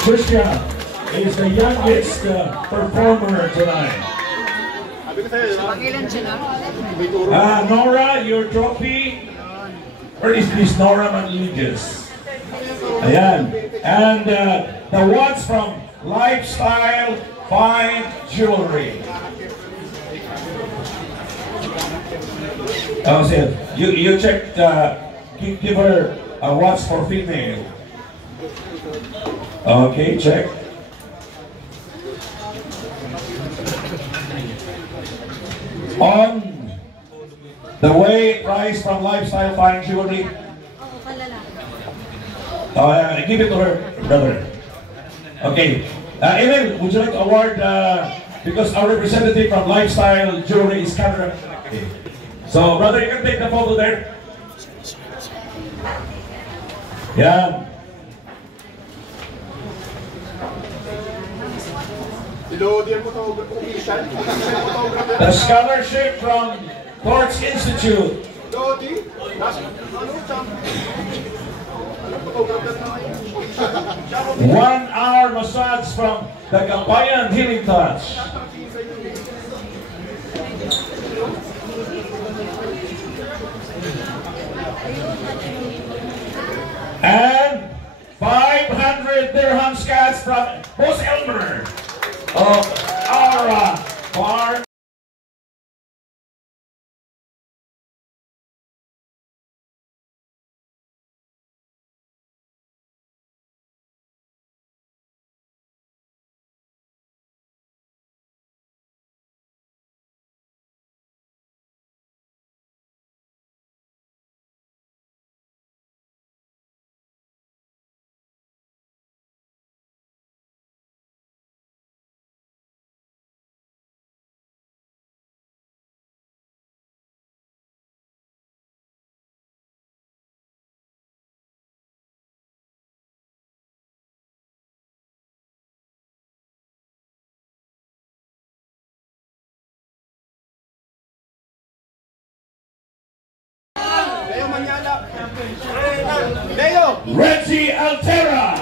Christian is the youngest performer tonight. Nora, your trophy. Where is this Nora Manligas? Ayan. And the ones from Lifestyle Fine Jewelry. You checked, give her a watch for female. Okay, check. On the way, price from Lifestyle Fine Jewelry. Give it to her, brother. Okay. Emil, would you like to award, because our representative from Lifestyle Jewelry is camera. Okay. So, brother, you can take the photo there. Yeah. The scholarship from Torch Institute. 1 hour massage from the Kabayan Healing Touch. And 500 dirhams cash from Boss Elmer of Aura Bar. Reggie Altera.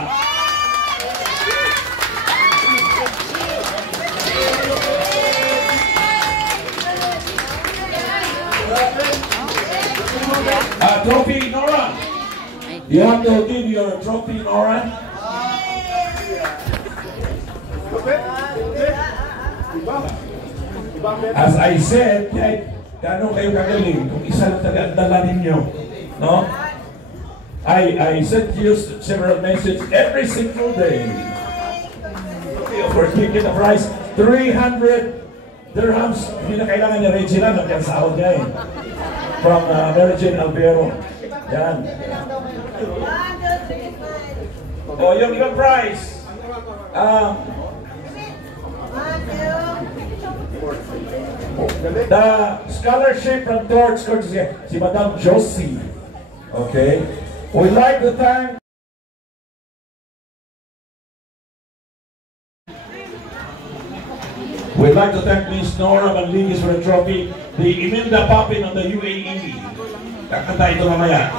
Trophy, Nora. You have to give your trophy, Nora. As I said, kano kayo kagaling kung isa lang taga-dala ninyo, no? I sent you several messages every single day for ticket the price 300 dirhams. Hindi na kailangan ni Regina nagkansahod niya from Mary Jane Albero. Yan. Oh, yung ibang price. The scholarship from Torch courtesy si Madam Josie. Okay. We'd like to thank Ms. Nora Manligas for the trophy. The Imelda Papin of the UAE. Kakanta ito mamaya.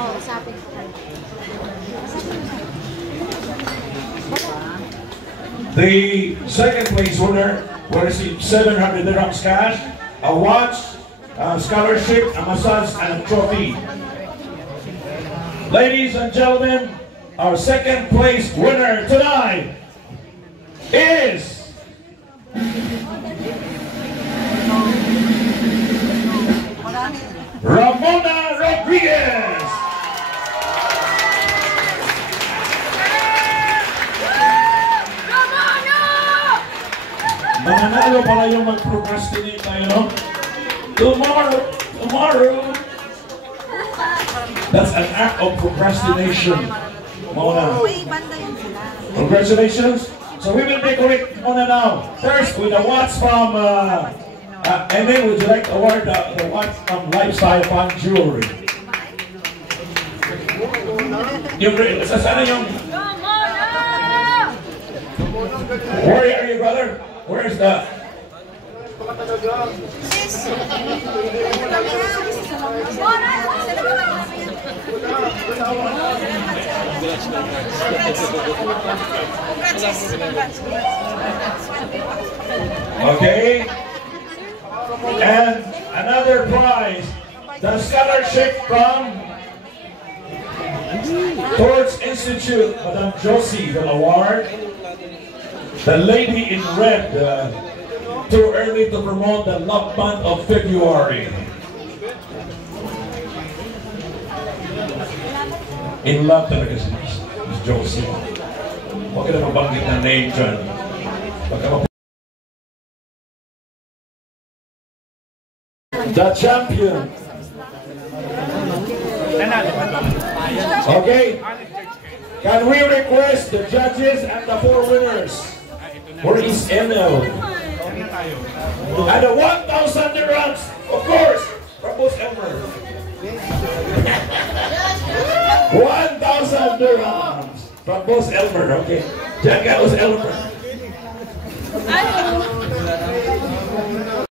The second place winner will receive 700 dirhams cash, a watch, a scholarship, a massage, and a trophy. Ladies and gentlemen, our second place winner tonight is Ramona Rodriguez. Mananalo pala yung mag-procrastinate tayo, no? Tomorrow. That's an act of procrastination. Mona. Congratulations. So we will decorate Mona now. First with a watch from, and then would you like to award the watch from Lifestyle Fine Jewelry? Sana yung... Where are you, brother? Where's the... Okay? And another prize, the scholarship from Torch Institute, Madam Josie, the award. The lady in red, too early to promote the love month of February. In love talaga si Miss Josie. Huwag ka na mabanggit na name dyan. The champion. Okay. Can we request the judges and the 4 winners? Where is ML? And the 1,000 dirhams, of course, from Boss Elmer. 1,000 dirhams from Boss Elmer, okay. Diyan ka, Boss Elmer.